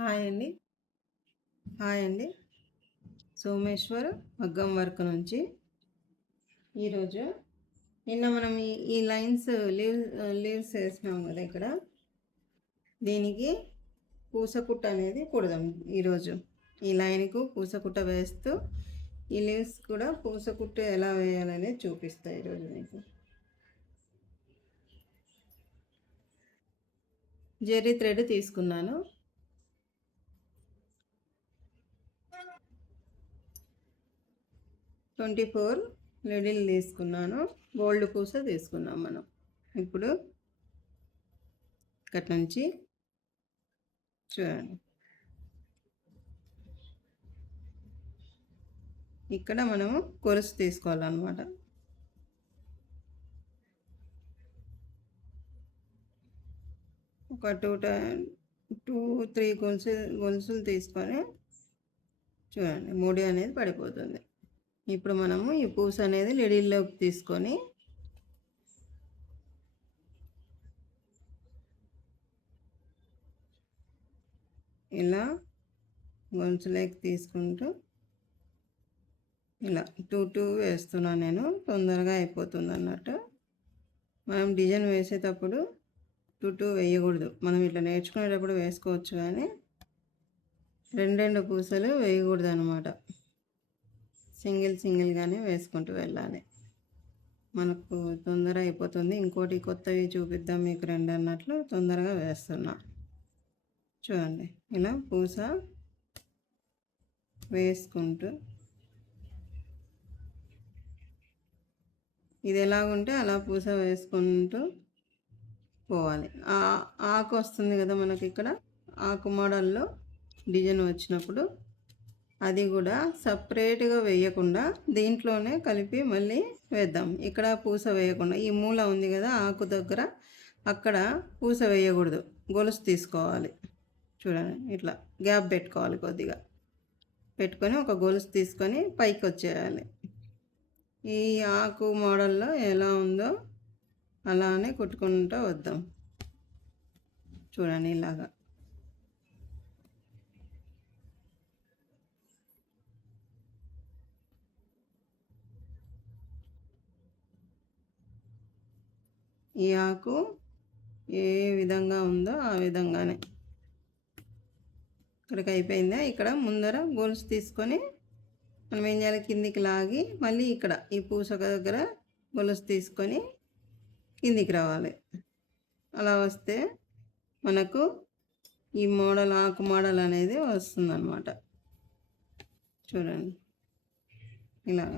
Hi అండి. Hi అండి. సోమేశ్వర్ మగ్గం వర్క్ నుంచి ఈరోజు నిన్న మనం ఈ లైన్స్ లీవ్స్ వేసినాం కదా ఇక్కడ. దీనికి పూసకుట్ట అనేది కుడదాం ఈరోజు. ఈ లైన్కు పూసకుట్ట వేస్తూ ఈ లీవ్స్ కూడా పూసకుట్ట ఎలా వేయాలనేది చూపిస్తాయి ఈరోజు మీకు. జెర్రీ థ్రెడ్ తీసుకున్నాను. ట్వంటీ 24 నెడిల్ తీసుకున్నాను. గోల్డ్ పూస తీసుకున్నాం మనం. ఇప్పుడు ఇక్కడ నుంచి చూడండి, ఇక్కడ మనము కొలుసు తీసుకోవాలన్నమాట. ఒక 2-3 గొలుసులు తీసుకొని చూడండి, ముడి అనేది పడిపోతుంది. ఇప్పుడు మనము ఈ పూస అనేది లెడీల్లోకి తీసుకొని ఇలా గొలుసులోకి తీసుకుంటూ ఇలా 2 వేస్తున్నాను నేను. తొందరగా అయిపోతుంది అన్నట్టు. మనం డిజైన్ వేసేటప్పుడు 2 వేయకూడదు. మనం ఇట్లా నేర్చుకునేటప్పుడు వేసుకోవచ్చు, కానీ రెండు పూసలు వేయకూడదు అన్నమాట. సింగిల్గానే వేసుకుంటూ వెళ్ళాలి. మనకు తొందర అయిపోతుంది. ఇంకోటి కొత్తవి చూపిద్దాం మీకు 2 అన్నట్లు తొందరగా వేస్తున్నా. చూడండి, ఇలా పూస వేసుకుంటూ ఇది ఎలా ఉంటే అలా పూస వేసుకుంటూ పోవాలి. ఆకు వస్తుంది కదా మనకి ఇక్కడ, ఆకు మోడల్లో డిజైన్ వచ్చినప్పుడు అది కూడా సపరేట్గా వేయకుండా దీంట్లోనే కలిపి మళ్ళీ వేద్దాం. ఇక్కడ పూస వేయకుండా ఈ మూల ఉంది కదా ఆకు దగ్గర, అక్కడ పూస వేయకూడదు. గొలుసు తీసుకోవాలి. చూడండి, ఇట్లా గ్యాప్ పెట్టుకోవాలి. కొద్దిగా పెట్టుకొని ఒక గొలుసు తీసుకొని పైకి వచ్చేయాలి. ఈ ఆకు మోడల్లో ఎలా ఉందో అలానే కుట్టుకుంటూ వద్దాం. చూడండి, ఇలాగా ఈ ఆకు ఏ విధంగా ఉందో ఆ విధంగానే ఇక్కడికి అయిపోయిందా. ఇక్కడ ముందర గొలుసు తీసుకొని మనం ఏం చేయాలి, కిందికి లాగి మళ్ళీ ఇక్కడ ఈ పూస దగ్గర గొలుసు తీసుకొని కిందికి రావాలి. అలా వస్తే మనకు ఈ మోడల్ ఆకు మోడల్ అనేది వస్తుందన్నమాట. చూడండి, ఇలా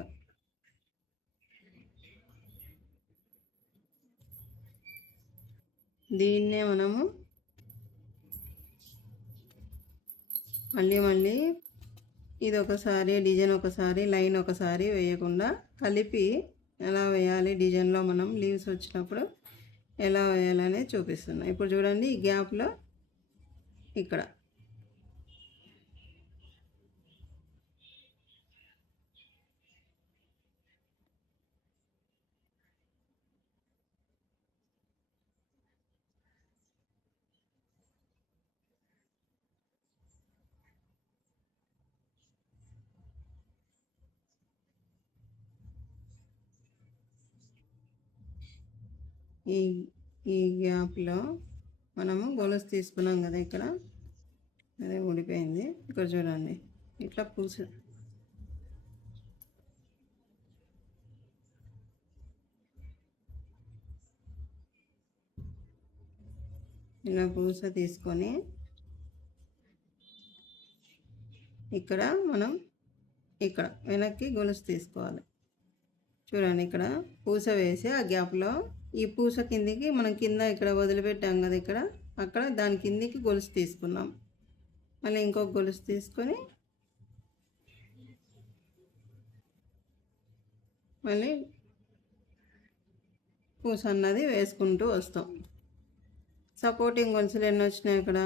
దీన్నే మనము మళ్ళీ ఇది ఒకసారి డిజైన్, ఒకసారి లైన్, ఒకసారి వేయకుండా కలిపి ఎలా వేయాలి డిజైన్లో మనం లీవ్స్ వచ్చినప్పుడు ఎలా వేయాలనేది చూపిస్తున్నాం. ఇప్పుడు చూడండి, ఈ గ్యాప్లో ఇక్కడ ఈ గ్యాప్లో మనము గొలుసు తీసుకున్నాం కదా, ఇక్కడ అదే ఊడిపోయింది. ఇక్కడ చూడండి, ఇట్లా పూస ఇలా పూస తీసుకొని ఇక్కడ మనం ఇక్కడ వెనక్కి గొలుసు తీసుకోవాలి. చూడండి, ఇక్కడ పూస వేసి ఆ గ్యాప్లో ఈ పూస కిందికి మనం కింద ఇక్కడ వదిలిపెట్టాం కదా, ఇక్కడ అక్కడ దాని కిందికి గొలుసు తీసుకున్నాం. మళ్ళీ ఇంకొక గొలుసు తీసుకొని మళ్ళీ పూస అన్నది వేసుకుంటూ వస్తాం. సపోర్టింగ్ గొలుసులు ఎన్ని వచ్చినాయి, ఇక్కడ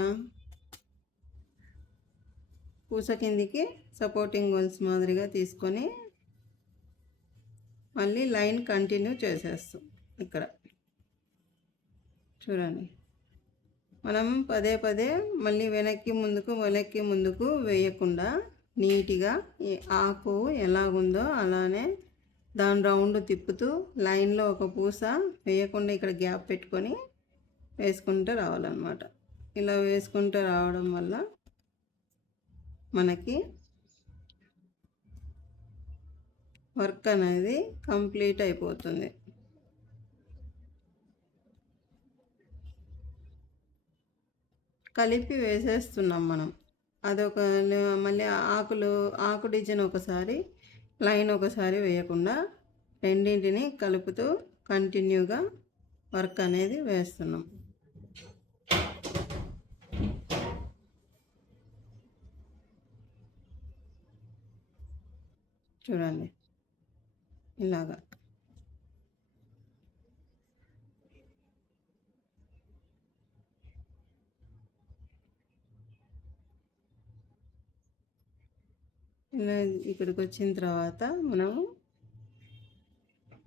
పూస కిందికి సపోర్టింగ్ గొలుసు మాదిరిగా తీసుకొని మళ్ళీ లైన్ కంటిన్యూ చేసేస్తాం. ఇక్కడ చూడండి, మనం పదే పదే మళ్ళీ వెనక్కి ముందుకు వేయకుండా నీట్గా ఈ ఆకు ఎలాగుందో అలానే దాని రౌండ్ తిప్పుతూ లైన్లో ఒక పూస వేయకుండా ఇక్కడ గ్యాప్ పెట్టుకొని వేసుకుంటూ రావాలన్నమాట. ఇలా వేసుకుంటూ రావడం వల్ల మనకి వర్క్ అనేది కంప్లీట్ అయిపోతుంది. కలిపి వేసేస్తున్నాం మనం. అదొక మళ్ళీ ఆకు డిజైన్ ఒకసారి లైన్ ఒకసారి వేయకుండా రెండింటిని కలుపుతూ కంటిన్యూగా వర్క్ అనేది వేస్తున్నాం. చూడండి ఇలాగా. ఇలా ఇక్కడికి వచ్చిన తర్వాత మనము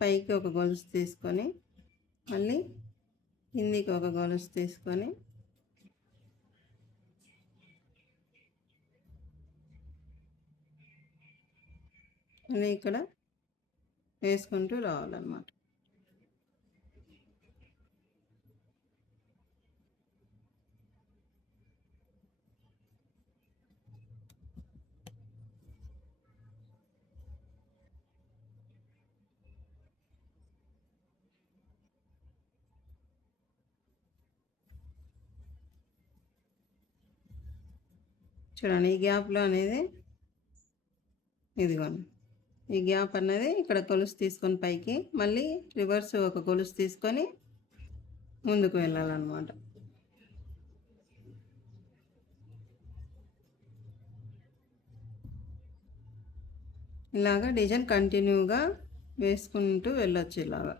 పైకి ఒక గొలుసు తీసుకొని మళ్ళీ కిందికి ఒక గొలుసు తీసుకొని మళ్ళీ ఇక్కడ వేసుకుంటూ రావాలన్నమాట. చూడండి ఈ గ్యాప్లో అనేది ఇదిగోండి, ఈ గ్యాప్ అనేది ఇక్కడ గొలుసు తీసుకొని పైకి మళ్ళీ రివర్స్ ఒక గొలుసు తీసుకొని ముందుకు వెళ్ళాలన్నమాట. ఇలాగా డిజైన్ కంటిన్యూగా వేసుకుంటూ వెళ్ళొచ్చు. ఇలాగా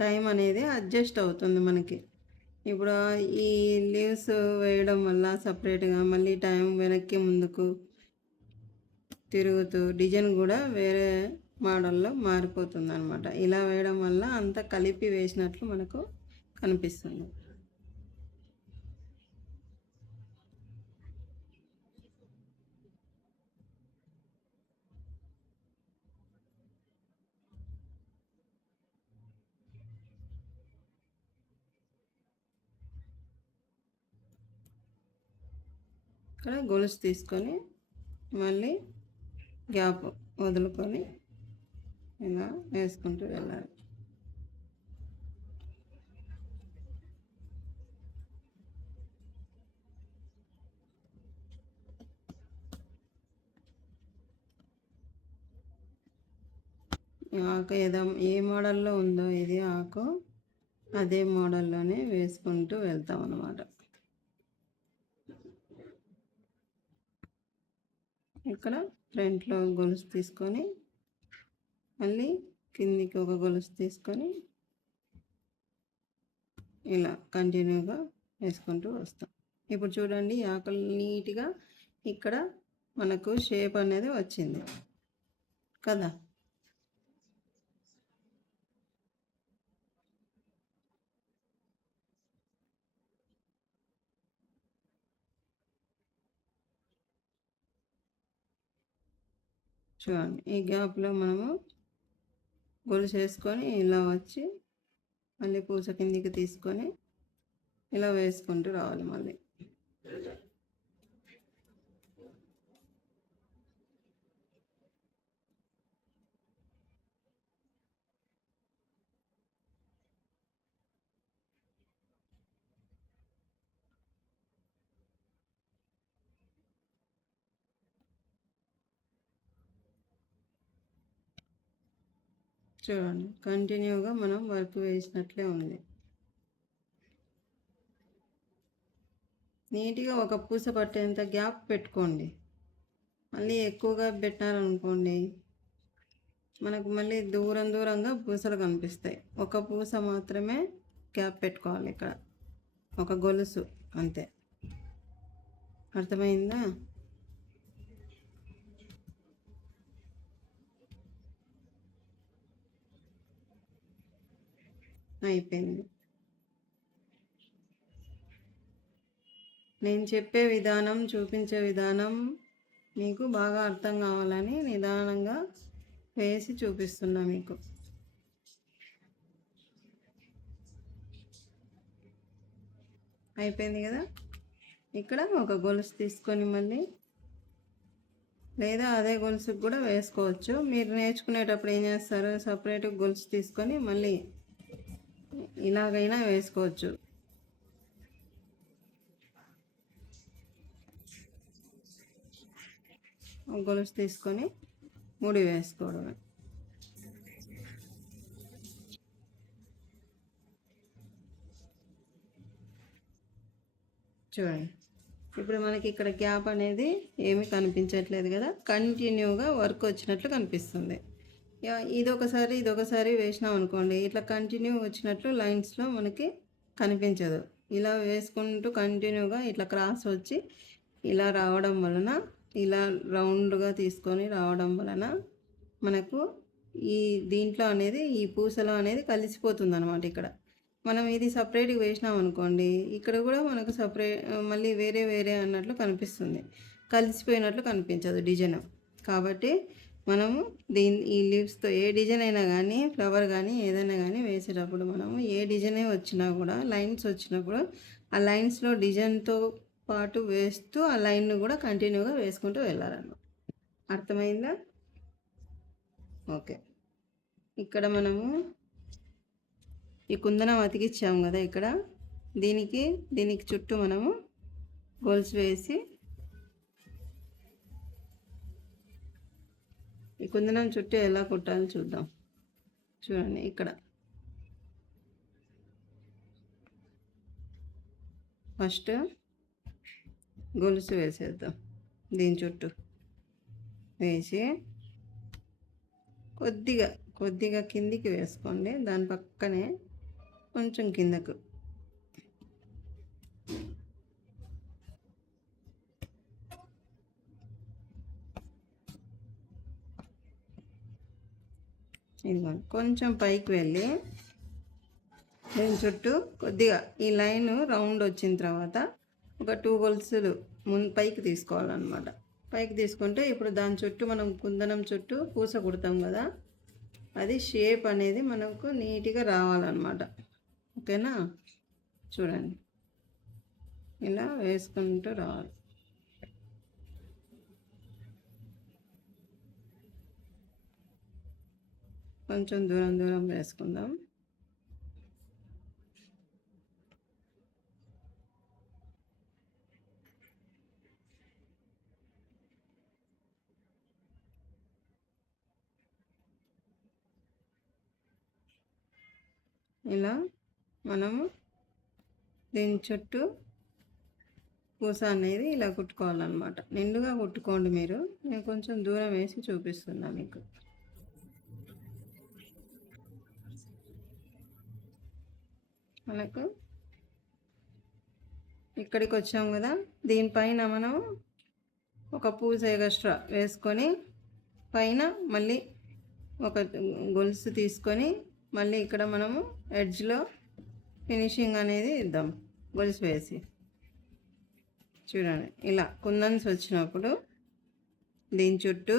టైం అనేది అడ్జస్ట్ అవుతుంది మనకి. ఇప్పుడు ఈ లీవ్స్ వేయడం వల్ల సపరేట్గా మళ్ళీ టైం వెనక్కి ముందుకు తిరుగుతూ డిజైన్ కూడా వేరే మోడల్లో మారిపోతుంది అనమాట. ఇలా వేయడం వల్ల అంతా కలిపి వేసినట్లు మనకు కనిపిస్తుంది. ఇక్కడ గొలుసు తీసుకొని మళ్ళీ గ్యాప్ వదులుకొని ఇలా వేసుకుంటూ వెళ్ళాలి. ఆకు ఏ మోడల్లో ఉందో ఇది ఆకు అదే మోడల్లోనే వేసుకుంటూ వెళ్తాం అన్నమాట. ఇక్కడ ఫ్రంట్లో గొలుసు తీసుకొని మళ్ళీ కిందికి ఒక గొలుసు తీసుకొని ఇలా కంటిన్యూగా వేసుకుంటూ వస్తాం. ఇప్పుడు చూడండి ఆకులు నీట్గా ఇక్కడ మనకు షేప్ అనేది వచ్చింది కదా. చూడండి ఈ గ్యాప్లో మనము గొలుసు వేసుకొని ఇలా వచ్చి మళ్ళీ పూస కిందికి తీసుకొని ఇలా వేసుకుంటూ రావాలి. మళ్ళీ చూడండి కంటిన్యూగా మనం వర్క్ వేసినట్లే ఉంది. నీట్గా ఒక పూస పట్టేంత గ్యాప్ పెట్టుకోండి. మళ్ళీ ఎక్కువగా పెట్టారనుకోండి మనకు మళ్ళీ దూరంగా పూసలు కనిపిస్తాయి. ఒక పూస మాత్రమే గ్యాప్ పెట్టుకోవాలి. ఇక్కడ ఒక గొలుసు అంతే. అర్థమైందా? అయిపోయింది. నేను చెప్పే విధానం, చూపించే విధానం మీకు బాగా అర్థం కావాలని నిదానంగా వేసి చూపిస్తున్నా మీకు. అయిపోయింది కదా. ఇక్కడ ఒక గొలుసు తీసుకొని మళ్ళీ, లేదా అదే గొలుసుకు కూడా వేసుకోవచ్చు. మీరు నేర్చుకునేటప్పుడు ఏం చేస్తారు, సపరేట్గా గొలుసు తీసుకొని మళ్ళీ ఇలాగైనా వేసుకోవచ్చు. గొలుసు తీసుకొని ముడి వేసుకోవడమే. చూడండి, ఇప్పుడు మనకి ఇక్కడ గ్యాప్ అనేది ఏమీ కనిపించట్లేదు కదా, కంటిన్యూగా వర్క్ వచ్చినట్లు కనిపిస్తుంది. ఇదొకసారి వేసినాం అనుకోండి, ఇట్లా కంటిన్యూ వచ్చినట్లు లైన్స్లో మనకి కనిపించదు. ఇలా వేసుకుంటూ కంటిన్యూగా ఇట్లా క్రాస్ వచ్చి ఇలా రావడం వలన, ఇలా రౌండ్గా తీసుకొని రావడం వలన మనకు ఈ దీంట్లో అనేది, ఈ పూసలో అనేది కలిసిపోతుంది అన్నమాట. ఇక్కడ మనం ఇది సపరేట్గా వేసినాం అనుకోండి, ఇక్కడ కూడా మనకు మళ్ళీ వేరే వేరే అన్నట్లు కనిపిస్తుంది, కలిసిపోయినట్లు కనిపించదు డిజైన్. కాబట్టి మనము ఈ లీవ్స్తో ఏ డిజైన్ అయినా కానీ, ఫ్లవర్ కానీ ఏదైనా కానీ వేసేటప్పుడు మనము ఏ డిజైన్ వచ్చినా కూడా, లైన్స్ వచ్చినా కూడా ఆ లైన్స్లో డిజైన్తో పాటు వేస్తూ ఆ లైన్ను కూడా కంటిన్యూగా వేసుకుంటూ వెళ్ళాలన్నమాట. అర్థమైందా? ఓకే. ఇక్కడ మనము ఈ కుందనం అతికిచ్చాము కదా, ఇక్కడ దీనికి చుట్టూ మనము గొలుసు వేసి, ఈ కుందనం చుట్టూ ఎలా కుట్టాలో చూద్దాం. చూడండి, ఇక్కడ ఫస్ట్ గొలుసు వేసేద్దాం. దీని చుట్టూ వేసి కొద్దిగా కిందికి వేసుకోండి, దాని పక్కనే కొంచెం కిందకు. ఇదిగోండి, కొంచెం పైకి వెళ్ళి దీని చుట్టూ కొద్దిగా ఈ లైన్ రౌండ్ వచ్చిన తర్వాత ఒక 2 గొలుసులు పైకి తీసుకోవాలన్నమాట. పైకి తీసుకుంటే ఇప్పుడు దాని చుట్టూ మనం కుందనం చుట్టూ పూస కుడతాం కదా, అది షేప్ అనేది మనకు నీట్గా రావాలన్నమాట. ఓకేనా? చూడండి, ఇలా వేసుకుంటూ రావాలి. కొంచెం దూరం వేసుకుందాం. ఇలా మనము దీని చుట్టూ పూస అనేది ఇలా కుట్టుకోవాలన్నమాట. నిండుగా కుట్టుకోండి మీరు, నేను కొంచెం దూరం వేసి చూపిస్తున్నా మీకు. మనకు ఇక్కడికి వచ్చాం కదా, దీనిపైన మనం ఒక పూస ఎక్స్ట్రా వేసుకొని పైన మళ్ళీ ఒక గొలుసు తీసుకొని మళ్ళీ ఇక్కడ మనము ఎడ్జ్లో ఫినిషింగ్ అనేది ఇద్దాం గొలుసు వేసి. చూడండి, ఇలా కుందన్స్ వచ్చినప్పుడు దీని చుట్టూ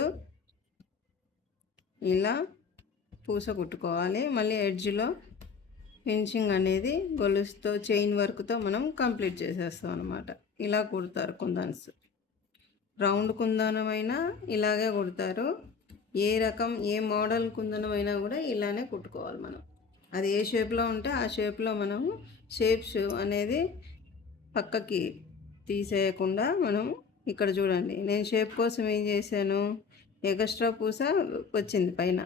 ఇలా పూస కుట్టుకోవాలి. మళ్ళీ ఎడ్జ్లో ఫినిషింగ్ అనేది గొలుసుతో చైన్ వర్క్తో మనం కంప్లీట్ చేసేస్తాం అన్నమాట. ఇలా కుడతారు కుందన్స్. రౌండ్ కుందనమైనా ఇలాగే కుడతారు, ఏ మోడల్ కుందనమైనా కూడా ఇలానే కుట్టుకోవాలి మనం. అది ఏ షేప్లో ఉంటే ఆ షేప్లో మనము షేప్స్ అనేది పక్కకి తీసేయకుండా మనం ఇక్కడ చూడండి, నేను షేప్ కోసం ఏం చేశాను, ఎగస్ట్రా పూస వచ్చింది పైన,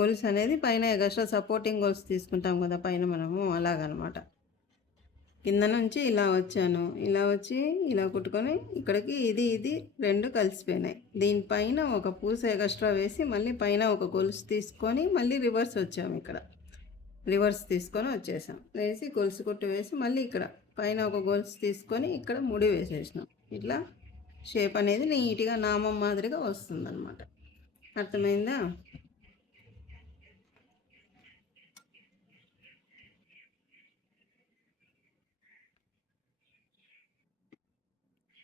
గొలుసు అనేది పైన ఎగస్ట్రా సపోర్టింగ్ గొలుసు తీసుకుంటాం కదా పైన మనము, అలాగనమాట. కింద నుంచి ఇలా వచ్చాను, ఇలా వచ్చి ఇలా కుట్టుకొని ఇక్కడికి ఇది 2 కలిసిపోయినాయి. దీనిపైన ఒక పూస ఎగస్ట్రా వేసి మళ్ళీ పైన ఒక గొలుసు తీసుకొని మళ్ళీ రివర్స్ వచ్చాము. ఇక్కడ రివర్స్ తీసుకొని వచ్చేసాం, వేసి గొలుసు కుట్టు వేసి మళ్ళీ ఇక్కడ పైన ఒక గొలుసు తీసుకొని ఇక్కడ ముడి వేసేసినాం. ఇట్లా షేప్ అనేది నీట్గా నామం మాదిరిగా వస్తుందన్నమాట. అర్థమైందా?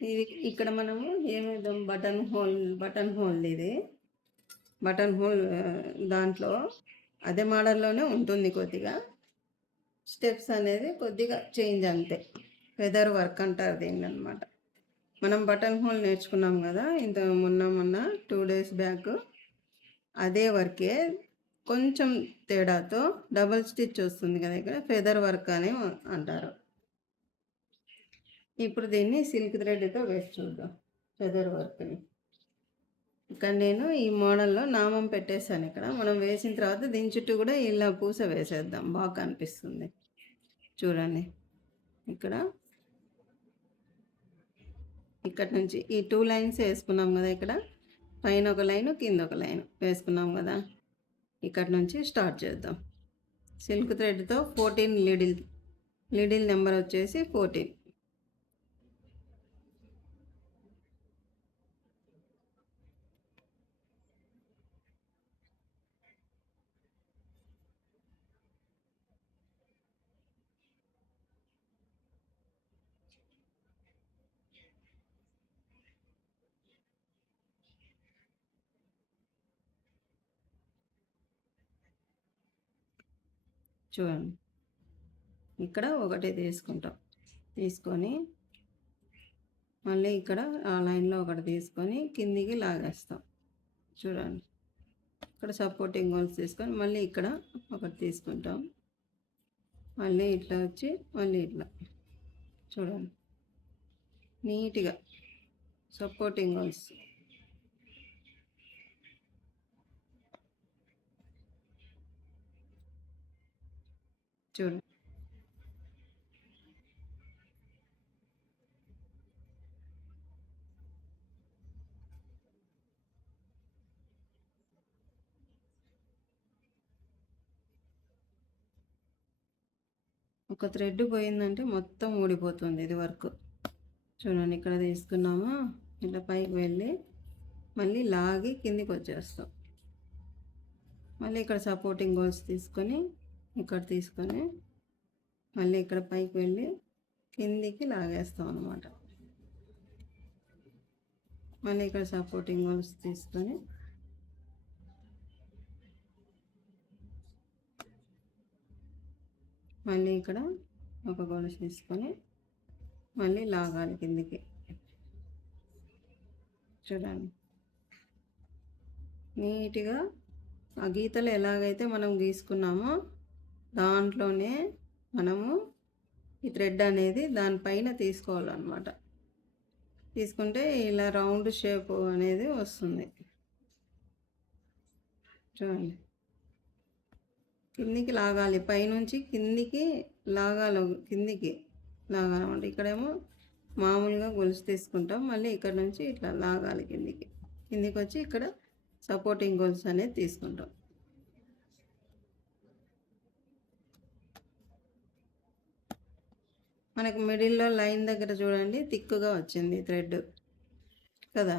ఇది ఇక్కడ మనము ఏమేద్దాం, బటన్ హోల్ ఇది బటన్ హోల్ దాంట్లో అదే మోడల్లోనే ఉంటుంది. కొద్దిగా స్టెప్స్ అనేది కొద్దిగా చేంజ్ అంతే. ఫెదర్ వర్క్ అంటారు దీన్ని అనమాట. మనం బటన్ హోల్ నేర్చుకున్నాం కదా ఇంత మొన్న 2 days బ్యాక్. అదే వర్కే కొంచెం తేడాతో డబల్ స్టిచ్ వస్తుంది కదా, ఇక్కడ ఫెదర్ వర్క్ అని అంటారు. ఇప్పుడు దీన్ని సిల్క్ థ్రెడ్తో వేసి చూద్దాం ఫెదర్ వర్క్ని. ఇక్కడ నేను ఈ మోడల్లో నామం పెట్టేశాను. ఇక్కడ మనం వేసిన తర్వాత దీని చుట్టూ కూడా ఇలా పూస వేసేద్దాం, బాగా కనిపిస్తుంది. చూడండి ఇక్కడ నుంచి ఈ 2 lines వేసుకున్నాం కదా, ఇక్కడ పైన ఒక లైన్ కింద ఒక లైన్ వేసుకున్నాం కదా. ఇక్కడ నుంచి స్టార్ట్ చేద్దాం. సిల్క్ థ్రెడ్తో 14 లిడిల్ నెంబర్ వచ్చేసి 14. చూడండి ఇక్కడ ఒకటి తీసుకొని మళ్ళీ ఇక్కడ ఆ లైన్లో ఒకటి తీసుకొని కిందికి లాగేస్తాం. చూడండి ఇక్కడ సపోర్టింగ్ హోల్స్ తీసుకొని మళ్ళీ ఇక్కడ ఒకటి తీసుకుంటాం. మళ్ళీ ఇట్లా వచ్చి మళ్ళీ ఇట్లా చూడండి నీట్గా సపోర్టింగ్ హోల్స్. చూడండి ఒక థ్రెడ్ పోయిందంటే మొత్తం ఊడిపోతుంది ఇది వర్క్. చూడండి ఇక్కడ తీసుకున్నామా, ఇట్లా పైకి వెళ్ళి మళ్ళీ లాగి కిందికి వచ్చేస్తాం. మళ్ళీ ఇక్కడ సపోర్టింగ్ హోల్స్ తీసుకొని ఇక్కడ తీసుకొని మళ్ళీ ఇక్కడ పైకి వెళ్ళి కిందికి లాగేస్తాం అన్నమాట. మళ్ళీ ఇక్కడ సపోర్టింగ్ హోల్స్ తీసుకొని మళ్ళీ ఇక్కడ ఒక గొలుసు తీసుకొని మళ్ళీ లాగాలి కిందికి. చూడండి నీట్గా ఆ గీతలు ఎలాగైతే మనం గీసుకున్నామో దాంట్లోనే మనము ఈ థ్రెడ్ అనేది దానిపైన తీసుకోవాలన్నమాట. తీసుకుంటే ఇలా రౌండ్ షేప్ అనేది వస్తుంది. చూడండి కిందికి లాగాలి, పైనుంచి కిందికి లాగాలన్నమాట. ఇక్కడేమో మామూలుగా గొలుసు తీసుకుంటాం, మళ్ళీ ఇక్కడ నుంచి ఇట్లా లాగాలి కిందికి వచ్చి ఇక్కడ సపోర్టింగ్ గొలుసు అనేది తీసుకుంటాం. మనకు మిడిల్లో లైన్ దగ్గర చూడండి థిక్గా వచ్చింది థ్రెడ్ కదా.